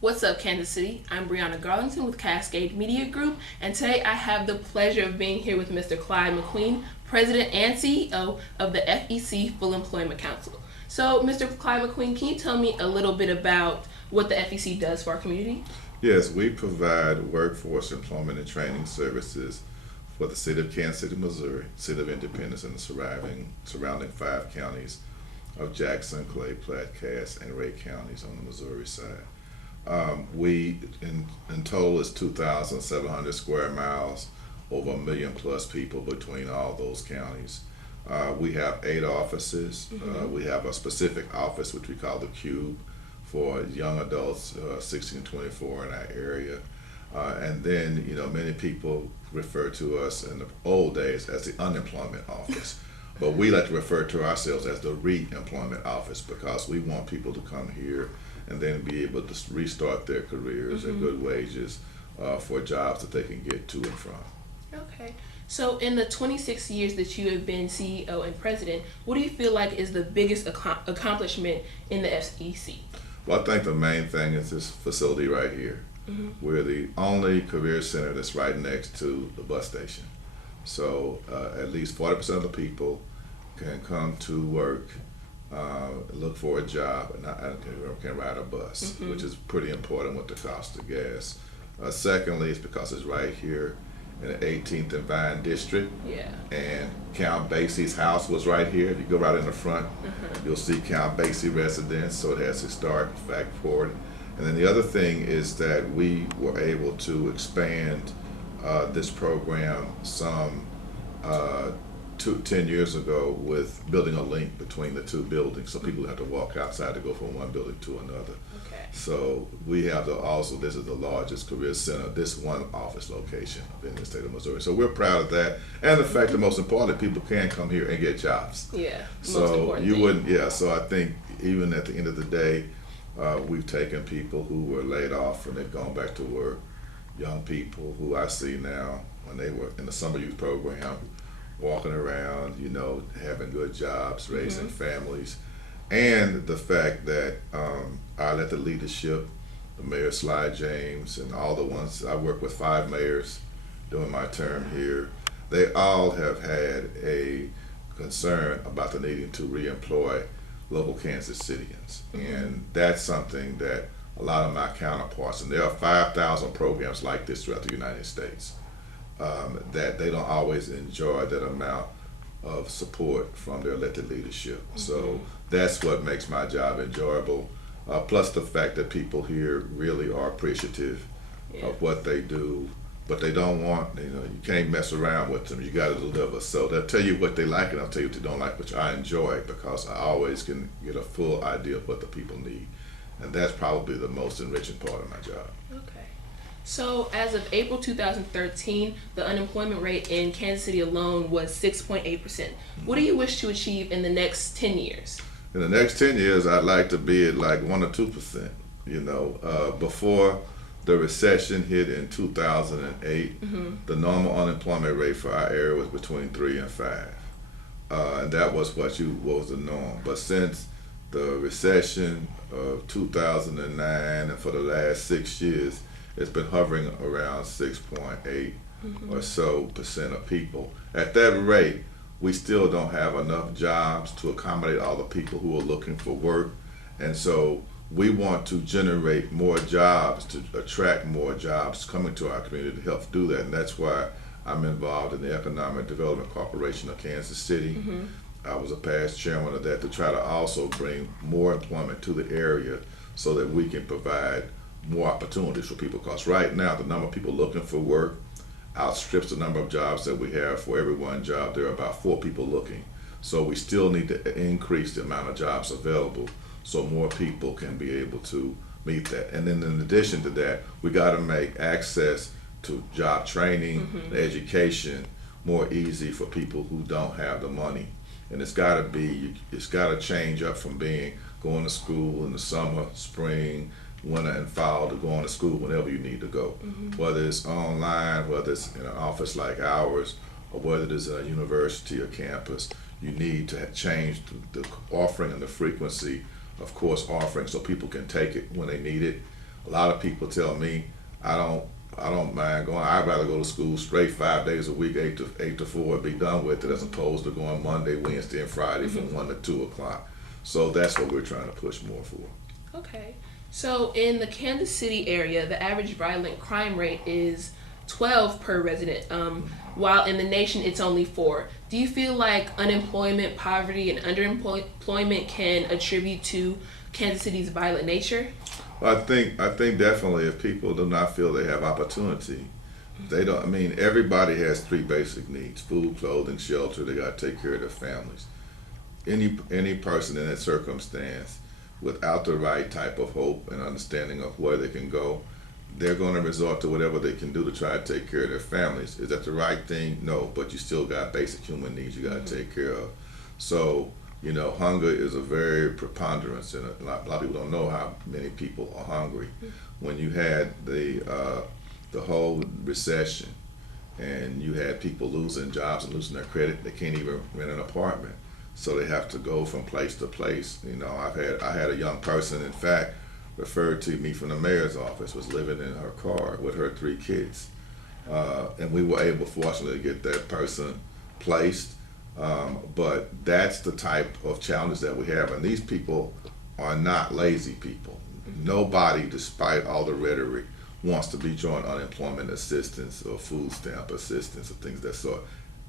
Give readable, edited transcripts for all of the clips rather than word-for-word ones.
What's up, Kansas City? I'm Brianna Garlington with Cascade Media Group, and today I have the pleasure of being here with Mr. Clyde McQueen, President and CEO of the FEC Full Employment Council. So, Mr. Clyde McQueen, can you tell me a little bit about what the FEC does for our community? Yes, we provide workforce employment and training services for the city of Kansas City, Missouri, city of Independence, and the surrounding 5 counties of Jackson, Clay, Platte, Cass, and Ray counties on the Missouri side. We, in total, is 2,700 square miles, over 1 million plus people between all those counties. We have 8 offices. We have a specific office, which we call the Cube, for young adults 16 to 24 in our area. And then, many people refer to us in the old days as the unemployment office. But we like to refer to ourselves as the re-employment office because we want people to come here and then be able to restart their careers at good wages for jobs that they can get to and from. Okay. So in the 26 years that you have been CEO and president, what do you feel like is the biggest accomplishment in the FEC? Well, I think the main thing is this facility right here. We're the only career center that's right next to the bus station. So at least 40% of the people can come to work, look for a job, and can ride a bus, which is pretty important with the cost of gas. Secondly, it's because it's right here in the 18th and Vine District. Yeah. And Count Basie's house was right here. If you go right in the front, you'll see Count Basie residence, so it has historic fact forward. And then the other thing is that we were able to expand this program some 10 years ago with building a link between the 2 buildings, so people have to walk outside to go from one building to another. Okay. So we have this is the largest career center, this one office location in the state of Missouri. So we're proud of that, and the fact that most importantly, people can come here and get jobs. Yeah. So most important you thing. wouldn't, yeah. So I think even at the end of the day, we've taken people who were laid off and they've gone back to work. Young people who I see now when they were in the summer youth program, walking around, having good jobs, raising families, and the fact that I let the leadership, the Mayor Clyde James, and all the ones I work with 5 mayors during my term here, they all have had a concern about the needing to reemploy local Kansas Cityans, and that's something that a lot of my counterparts, and there are 5,000 programs like this throughout the United States, that they don't always enjoy that amount of support from their elected leadership. So that's what makes my job enjoyable, plus the fact that people here really are appreciative of what they do, but they don't want, you can't mess around with them, you gotta deliver. So they'll tell you what they like and I'll tell you what they don't like, which I enjoy because I always can get a full idea of what the people need. And that's probably the most enriching part of my job. Okay. So as of April 2013, the unemployment rate in Kansas City alone was 6.8%. What do you wish to achieve in the next 10 years? In the next 10 years, I'd like to be at like 1 or 2%. Before the recession hit in 2008, the normal unemployment rate for our area was between 3 and 5. And that was what was the norm. But since the recession of 2009 and for the last 6 years, it's been hovering around 6.8 or so percent of people. At that rate, we still don't have enough jobs to accommodate all the people who are looking for work. And so we want to generate more jobs, to attract more jobs coming to our community to help do that. And that's why I'm involved in the Economic Development Corporation of Kansas City. I was a past chairman of that to try to also bring more employment to the area so that we can provide more opportunities for people. Because right now, the number of people looking for work outstrips the number of jobs that we have. For every 1 job, there are about 4 people looking. So we still need to increase the amount of jobs available so more people can be able to meet that. And then in addition to that, we got to make access to job training, education more easy for people who don't have the money. And it's got to change up from going to school in the summer, spring, winter, and fall to going to school whenever you need to go. Whether it's online, whether it's in an office like ours, or whether it is a university or campus, you need to change the offering and the frequency of course offering so people can take it when they need it. A lot of people tell me, I don't mind going. I'd rather go to school straight 5 days a week, 8 to 4, and be done with it, as opposed to going Monday, Wednesday, and Friday from 1 to 2 o'clock. So that's what we're trying to push more for. Okay. So in the Kansas City area, the average violent crime rate is 12 per resident, while in the nation it's only 4. Do you feel like unemployment, poverty, and underemployment can attribute to Kansas City's violent nature? I think definitely, if people do not feel they have opportunity, they don't. I mean, everybody has 3 basic needs: food, clothing, shelter. They got to take care of their families. Any person in that circumstance, without the right type of hope and understanding of where they can go, they're going to resort to whatever they can do to try to take care of their families. Is that the right thing? No, but you still got basic human needs you got to take care of. So, you know, hunger is a very preponderance, and a lot of people don't know how many people are hungry. When you had the whole recession, and you had people losing jobs and losing their credit, they can't even rent an apartment, so they have to go from place to place. You know, I had a young person, in fact, referred to me from the mayor's office, was living in her car with her 3 kids, and we were able, fortunately, to get that person placed. But that's the type of challenge that we have, and these people are not lazy people. Nobody, despite all the rhetoric, wants to be joint unemployment assistance or food stamp assistance or things of that sort.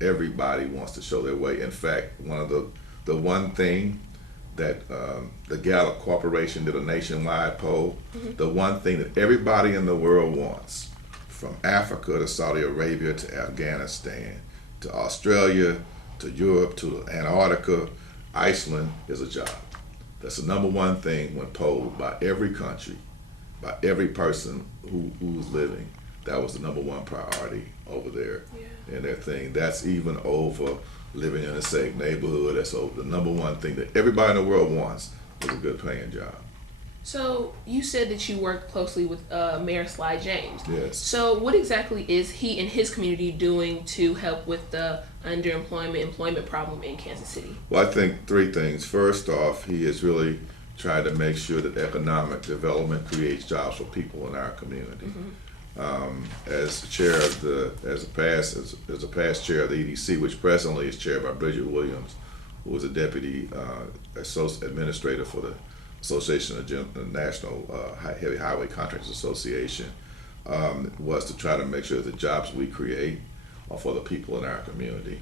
Everybody wants to show their way. In fact, one thing that the Gallup Corporation did a nationwide poll, the one thing that everybody in the world wants, from Africa to Saudi Arabia to Afghanistan to Australia to Europe to Antarctica, Iceland, is a job. That's the number one thing when polled by every country, by every person who's living. That was the number one priority over there in their thing. That's even over living in a safe neighborhood. That's over. The number one thing that everybody in the world wants is a good paying job. So you said that you work closely with Mayor Clyde James. Yes. So what exactly is he and his community doing to help with the employment problem in Kansas City? Well, I think 3 things. First off, he has really tried to make sure that economic development creates jobs for people in our community. As a past chair of the EDC, which presently is chaired by Bridget Williams, who was a deputy administrator for the Association of the National Heavy Highway Contractors Association, was to try to make sure that the jobs we create are for the people in our community.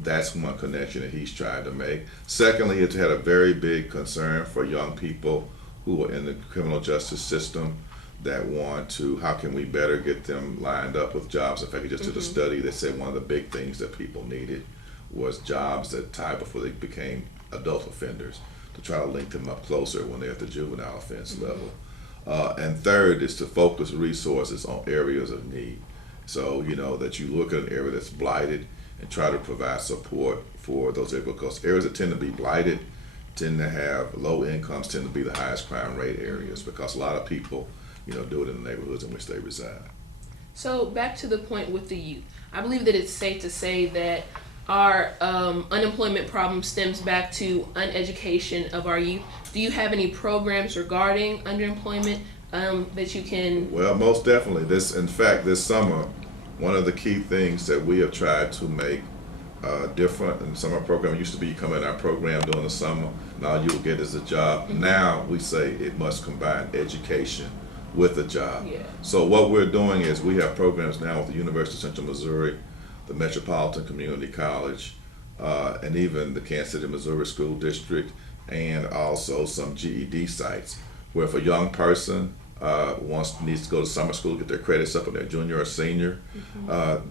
That's one connection that he's tried to make. Secondly, he's had a very big concern for young people who are in the criminal justice system that want to, how can we better get them lined up with jobs? In fact, he just did a study that said one of the big things that people needed was jobs that time before they became adult offenders, to try to link them up closer when they're at the juvenile offense level. And third is to focus resources on areas of need. So, you know, that you look at an area that's blighted and try to provide support for those areas, because areas that tend to be blighted tend to have low incomes, tend to be the highest crime rate areas, because a lot of people, you know, do it in the neighborhoods in which they reside. So back to the point with the youth. I believe that it's safe to say that our unemployment problem stems back to uneducation of our youth. Do you have any programs regarding underemployment that you can? Well, most definitely. In fact, this summer, one of the key things that we have tried to make different in the summer program used to be you come in our program during the summer, and all you'll get is a job. Now we say it must combine education with a job. So what we're doing is we have programs now with the University of Central Missouri, the Metropolitan Community College, and even the Kansas City, Missouri School District, and also some GED sites, where if a young person needs to go to summer school, get their credits up when they're junior or senior,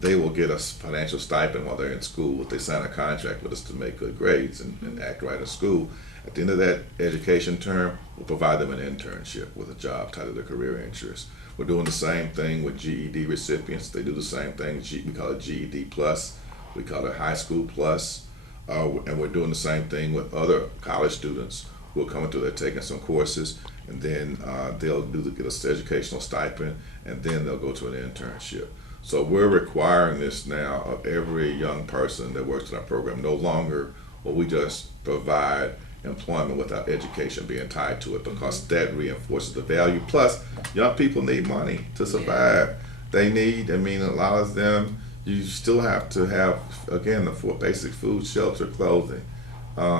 they will get a financial stipend while they're in school if they sign a contract with us to make good grades and act right in school. At the end of that education term, we'll provide them an internship with a job tied to their career interest. We're doing the same thing with GED recipients. They do the same thing. We call it GED Plus. We call it High School Plus. And we're doing the same thing with other college students who are coming through. They're taking some courses, and then they'll get an educational stipend, and then they'll go to an internship. So we're requiring this now of every young person that works in our program. No longer will we just provide employment without education being tied to it, because that reinforces the value. Plus, young people need money to survive. They need, I mean, a lot of them, you still have to have, again, the four basic food, shelter, clothing.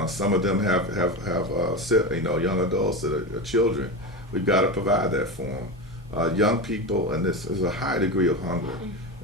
Some of them have young adults that are children. We've got to provide that for them. Young people, and this is a high degree of hunger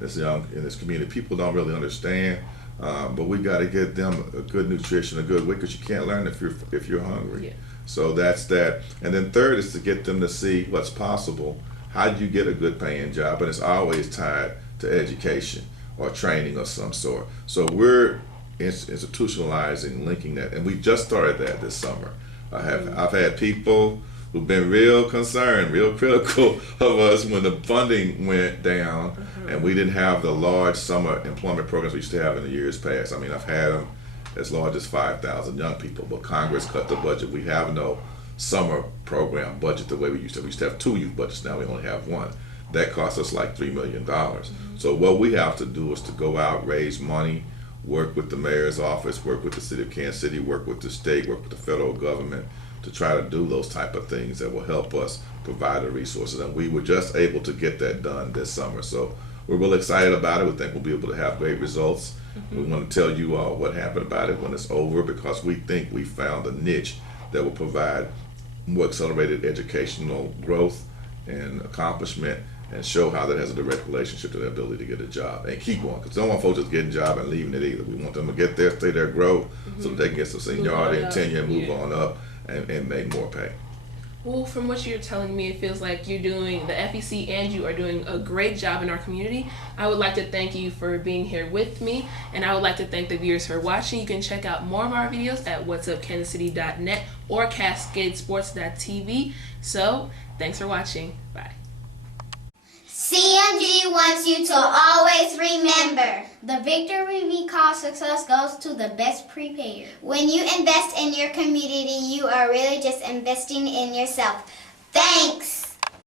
in this community. People don't really understand, but we got to get them a good nutrition, a good weight, because you can't learn if you're hungry. Yeah. So that's that. And then third is to get them to see what's possible. How do you get a good paying job? And it's always tied to education or training of some sort. So we're institutionalizing, linking that, and we just started that this summer. I've had people who've been real concerned, real critical of us when the funding went down and we didn't have the large summer employment programs we used to have in the years past. I mean, I've had them as large as 5,000 young people, but Congress cut the budget. We have no summer program budget the way we used to. We used to have 2 youth budgets, now we only have 1. That cost us like $3 million. So what we have to do is to go out, raise money, work with the mayor's office, work with the city of Kansas City, work with the state, work with the federal government to try to do those type of things that will help us provide the resources. And we were just able to get that done this summer. So we're really excited about it. We think we'll be able to have great results. We want to tell you all what happened about it when it's over, because we think we found a niche that will provide more accelerated educational growth and accomplishment, and show how that has a direct relationship to their ability to get a job and keep on. Because we don't want folks just getting a job and leaving it either. We want them to get there, stay there, grow, so that they can get some seniority and tenure and move on up and make more pay. Well, from what you're telling me, it feels like you're doing, the FEC and you are doing a great job in our community. I would like to thank you for being here with me, and I would like to thank the viewers for watching. You can check out more of our videos at whatsupkansascity.net or cascadesports.tv. So, thanks for watching. Bye. CMG wants you to always remember, the victory we call success goes to the best prepared. When you invest in your community, you are really just investing in yourself. Thanks.